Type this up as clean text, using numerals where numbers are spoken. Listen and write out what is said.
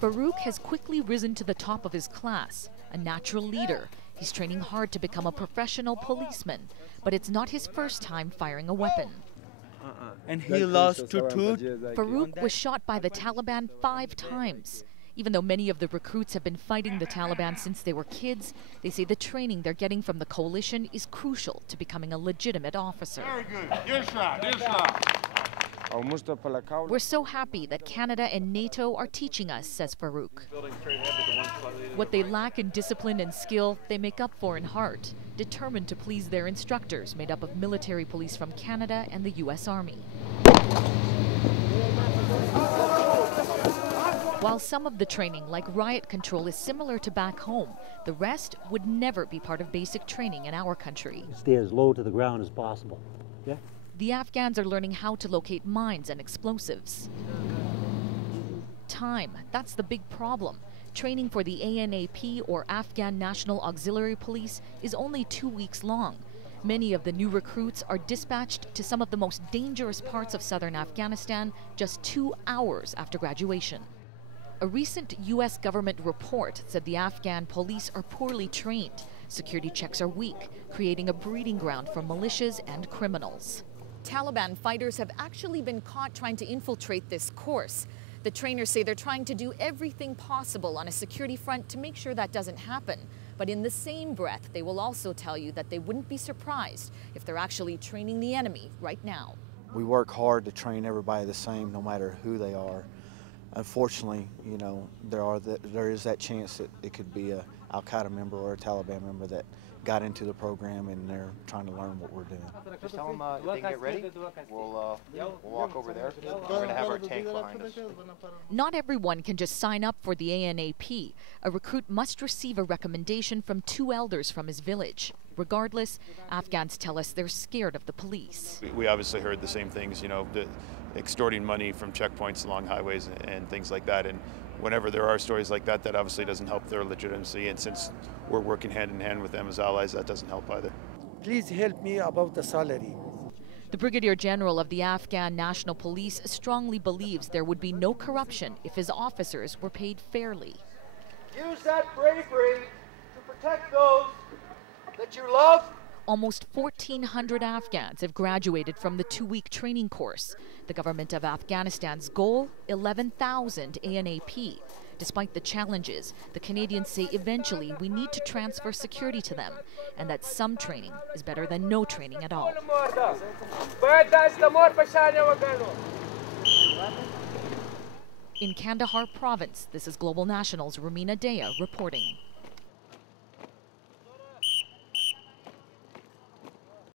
Farouk has quickly risen to the top of his class, a natural leader. He's training hard to become a professional policeman, but it's not his first time firing a weapon. And he lost two tooth. Farouk was shot by the Taliban 5 times. Even though many of the recruits have been fighting the Taliban since they were kids, they say the training they're getting from the coalition is crucial to becoming a legitimate officer. Very good. Your shot, your shot. We're so happy that Canada and NATO are teaching us, says Farouk. What they lack in discipline and skill, they make up for in heart, determined to please their instructors, made up of military police from Canada and the U.S. Army. While some of the training, like riot control, is similar to back home, the rest would never be part of basic training in our country. Stay as low to the ground as possible. Yeah? The Afghans are learning how to locate mines and explosives. Time, that's the big problem. Training for the ANAP, or Afghan National Auxiliary Police, is only 2 weeks long. Many of the new recruits are dispatched to some of the most dangerous parts of southern Afghanistan just 2 hours after graduation. A recent U.S. government report said the Afghan police are poorly trained. Security checks are weak, creating a breeding ground for militias and criminals. Taliban fighters have actually been caught trying to infiltrate this course. The trainers say they're trying to do everything possible on a security front to make sure that doesn't happen. But in the same breath, they will also tell you that they wouldn't be surprised if they're actually training the enemy right now. We work hard to train everybody the same, no matter who they are. Unfortunately, you know, there is that chance that it could be a Al-Qaeda member or a Taliban member that got into the program and they're trying to learn what we're doing. Just tell them if they can get ready, we'll walk over there. We're going to have our tank behind us. Not everyone can just sign up for the ANAP. A recruit must receive a recommendation from 2 elders from his village. Regardless, Afghans tell us they're scared of the police. We obviously heard the same things, you know, extorting money from checkpoints along highways and things like that. And whenever there are stories like that, that obviously doesn't help their legitimacy. And since we're working hand in hand with them as allies, that doesn't help either. Please help me about the salary. The Brigadier General of the Afghan National Police strongly believes there would be no corruption if his officers were paid fairly. Use that bravery to protect those that you love. Almost 1,400 Afghans have graduated from the 2-week training course. The government of Afghanistan's goal, 11,000 ANAP. Despite the challenges, the Canadians say eventually we need to transfer security to them, and that some training is better than no training at all. In Kandahar province, this is Global National's Rumina Dea reporting.